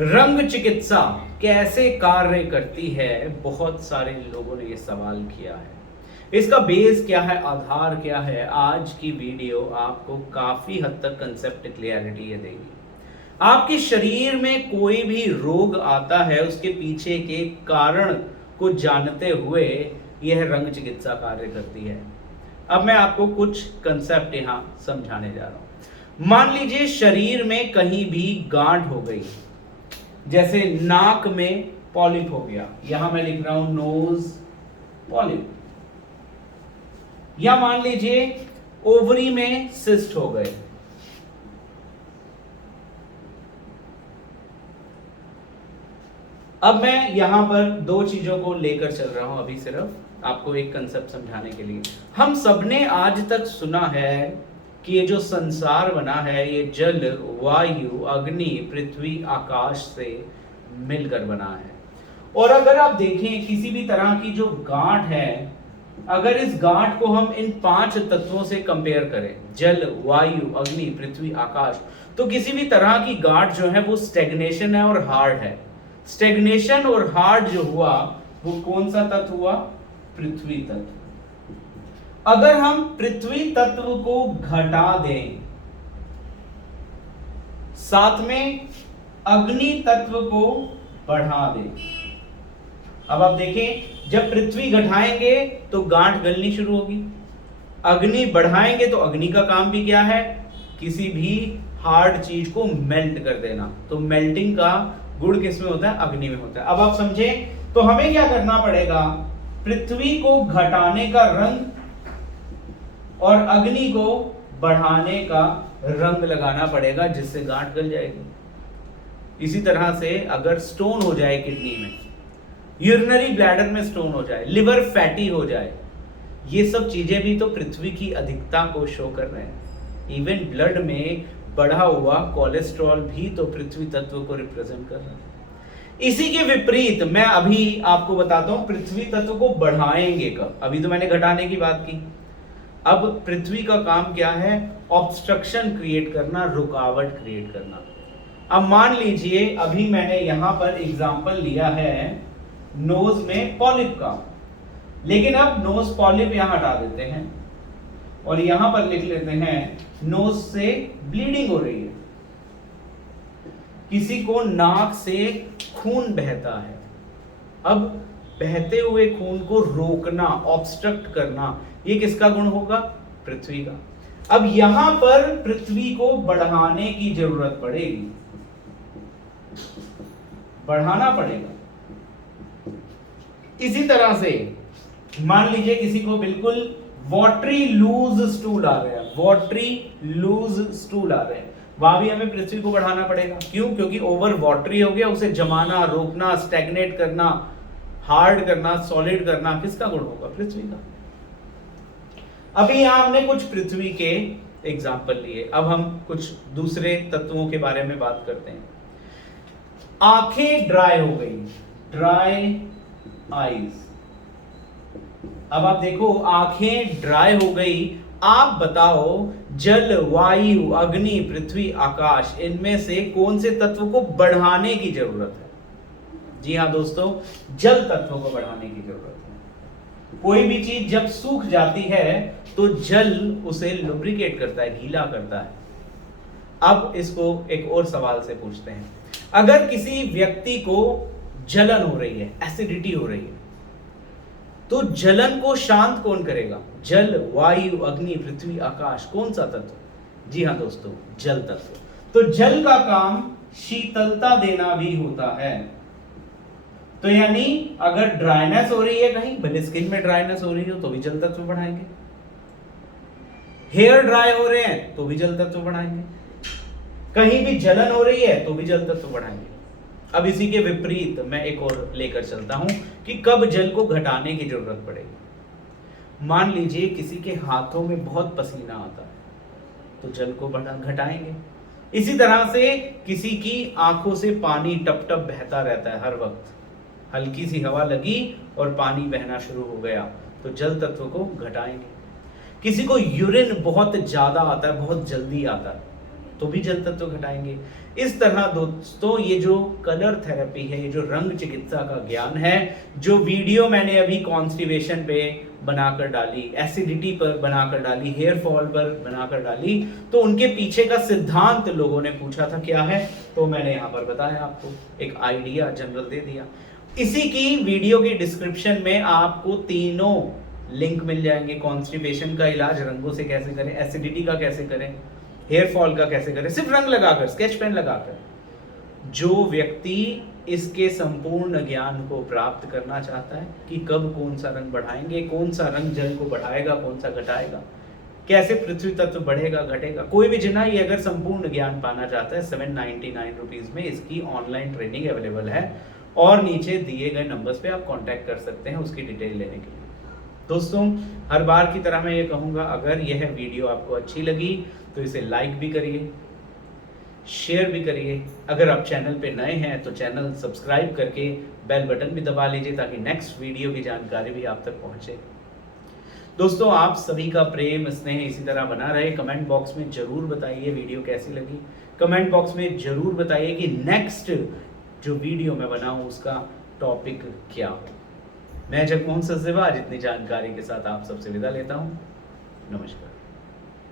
रंग चिकित्सा कैसे कार्य करती है? बहुत सारे लोगों ने ये सवाल किया है। इसका बेस क्या है, आधार क्या है? आज की वीडियो आपको काफी हद तक कंसेप्ट क्लियरिटी ये देगी। आपके शरीर में कोई भी रोग आता है, उसके पीछे के कारण को जानते हुए यह रंग चिकित्सा कार्य करती है। अब मैं आपको कुछ कंसेप्ट यहां समझाने जा रहा हूं। मान लीजिए शरीर में कहीं भी गांठ हो गई, जैसे नाक में पॉलिप हो गया, यहां मैं लिख रहा हूं नोज पॉलिप, या मान लीजिए ओवरी में सिस्ट हो गए। अब मैं यहां पर दो चीजों को लेकर चल रहा हूं, अभी सिर्फ आपको एक कंसेप्ट समझाने के लिए। हम सबने आज तक सुना है कि ये जो संसार बना है ये जल, वायु, अग्नि, पृथ्वी, आकाश से मिलकर बना है। और अगर आप देखें किसी भी तरह की जो गांठ है, अगर इस गांठ को हम इन 5 तत्वों से कंपेयर करें, जल, वायु, अग्नि, पृथ्वी, आकाश, तो किसी भी तरह की गांठ जो है वो स्टेग्नेशन है और हार्ड है। स्टेग्नेशन और हार्ड जो हुआ वो कौन सा तत्व हुआ? पृथ्वी तत्व। अगर हम पृथ्वी तत्व को घटा दें, साथ में अग्नि तत्व को बढ़ा दें, अब आप देखें जब पृथ्वी घटाएंगे तो गांठ गलनी शुरू होगी, अग्नि बढ़ाएंगे तो अग्नि का काम भी क्या है? किसी भी हार्ड चीज को मेल्ट कर देना। तो मेल्टिंग का गुण किस में होता है? अग्नि में होता है। अब आप समझे, तो हमें क्या करना पड़ेगा? पृथ्वी को घटाने का रंग और अग्नि को बढ़ाने का रंग लगाना पड़ेगा, जिससे गांठ गल जाएगी। इसी तरह से अगर स्टोन हो जाए किडनी में, यूरिनरी ब्लैडर में स्टोन हो जाए, लिवर फैटी हो जाए, ये सब चीजें भी तो पृथ्वी की अधिकता को शो कर रहे हैं। इवन ब्लड में बढ़ा हुआ कोलेस्ट्रॉल भी तो पृथ्वी तत्व को रिप्रेजेंट कर रहा है। इसी के विपरीत मैं अभी आपको बताता हूं पृथ्वी तत्व को बढ़ाएंगे कब। अभी तो मैंने घटाने की बात की, अब पृथ्वी का काम क्या है? ऑब्स्ट्रक्शन क्रिएट करना, रुकावट क्रिएट करना। अब मान लीजिए अभी मैंने यहां पर एग्जांपल लिया है नोज में पॉलिप का, लेकिन अब नोज पॉलिप यहां हटा देते हैं और यहां पर लिख लेते हैं नोज से ब्लीडिंग हो रही है। किसी को नाक से खून बहता है, अब बहते हुए खून को रोकना, ऑब्स्ट्रक्ट करना, ये किसका गुण होगा? पृथ्वी का। अब यहां पर पृथ्वी को बढ़ाने की जरूरत पड़ेगी, बढ़ाना पड़ेगा। इसी तरह से मान लीजिए किसी को बिल्कुल वॉटरी लूज स्टूल आ रहे हैं, वॉटरी लूज स्टूल आ रहे हैं, वहां भी हमें पृथ्वी को बढ़ाना पड़ेगा। क्यों? क्योंकि ओवर वॉटरी हो गया, उसे जमाना, रोकना, स्टैग्नेट करना, हार्ड करना, सॉलिड करना, किसका गुण होगा? पृथ्वी का। अभी यहां हमने कुछ पृथ्वी के एग्जाम्पल लिए, अब हम कुछ दूसरे तत्वों के बारे में बात करते हैं। आंखें ड्राई हो गई, ड्राई आईज। अब आप देखो आंखें ड्राई हो गई, आप बताओ जल, वायु, अग्नि, पृथ्वी, आकाश, इनमें से कौन से तत्व को बढ़ाने की जरूरत है? जी हां दोस्तों, जल तत्व को बढ़ाने की जरूरत है। कोई भी चीज जब सूख जाती है तो जल उसे लुब्रिकेट करता है, गीला करता है। अब इसको एक और सवाल से पूछते हैं, अगर किसी व्यक्ति को जलन हो रही है, एसिडिटी हो रही है, तो जलन को शांत कौन करेगा? जल, वायु, अग्नि, पृथ्वी, आकाश, कौन सा तत्व? जी हां दोस्तों, जल तत्व। तो जल का काम शीतलता देना भी होता है। तो यानी अगर ड्राइनेस हो रही है कहीं, भले स्किन में ड्राइनेस हो रही हो तो भी जल तत्व बढ़ाएंगे, हेयर ड्राई हो रहे हैं तो भी जल तत्व बढ़ाएंगे, कहीं भी जलन हो रही है तो भी जल तत्व बढ़ाएंगे। अब इसी के विपरीत मैं एक और लेकर चलता हूं कि कब जल को घटाने की जरूरत पड़ेगी। मान लीजिए किसी के हाथों में बहुत पसीना आता है तो जल को घटाएंगे। इसी तरह से किसी की आंखों से पानी टप टप बहता रहता है हर वक्त, हल्की सी हवा लगी और पानी बहना शुरू हो गया तो जल तत्व को घटाएंगे। किसी को यूरिन बहुत ज्यादा आता है, बहुत जल्दी आता है, तो भी जल तत्व घटाएंगे। इस तरह दोस्तों ये जो कलर थेरेपी है, ये जो रंग चिकित्सा का ज्ञान है, जो वीडियो मैंने अभी कॉन्स्टिपेशन पे बनाकर डाली, एसिडिटी पर बनाकर डाली, हेयर फॉल पर बनाकर डाली, तो उनके पीछे का सिद्धांत लोगों ने पूछा था क्या है, तो मैंने यहाँ पर बताया आपको, एक आइडिया जनरल दे दिया। इसी की वीडियो की डिस्क्रिप्शन में आपको तीनों लिंक मिल जाएंगे। कॉन्स्टिपेशन का इलाज रंगों से कैसे करें, एसिडिटी का कैसे करें, हेयर फॉल का कैसे करें, सिर्फ रंग लगाकर, स्केच पेन लगाकर। जो व्यक्ति इसके संपूर्ण ज्ञान को प्राप्त करना चाहता है कि कब कौन सा रंग बढ़ाएंगे, कौन सा रंग जल को बढ़ाएगा, कौन सा घटाएगा, कैसे पृथ्वी तत्व बढ़ेगा घटेगा, कोई भी जना ये अगर संपूर्ण ज्ञान पाना चाहता है, 799 रुपीज में इसकी ऑनलाइन ट्रेनिंग अवेलेबल है, और नीचे दिए गए नंबर्स पे आप कांटेक्ट कर सकते हैं उसकी डिटेल लेने के लिए। दोस्तों हर बार की तरह मैं ये कहूँगा, अगर यह वीडियो आपको अच्छी लगी तो इसे लाइक भी करिए, शेयर भी करिए। अगर आप चैनल पे नए हैं तो चैनल सब्सक्राइब करके बेल बटन भी दबा लीजिए ताकि नेक्स्ट वीडियो की जानकारी भी आप तक पहुंचे। दोस्तों आप सभी का प्रेम स्नेह इसी तरह बना रहे। कमेंट बॉक्स में जरूर बताइए वीडियो कैसी लगी। कमेंट बॉक्स में जरूर बताइए कि नेक्स्ट जो वीडियो मैं बनाऊं उसका टॉपिक क्या हो। मैं जगमोहन सचदेवा आज इतनी जानकारी के साथ आप सबसे विदा लेता हूं। नमस्कार।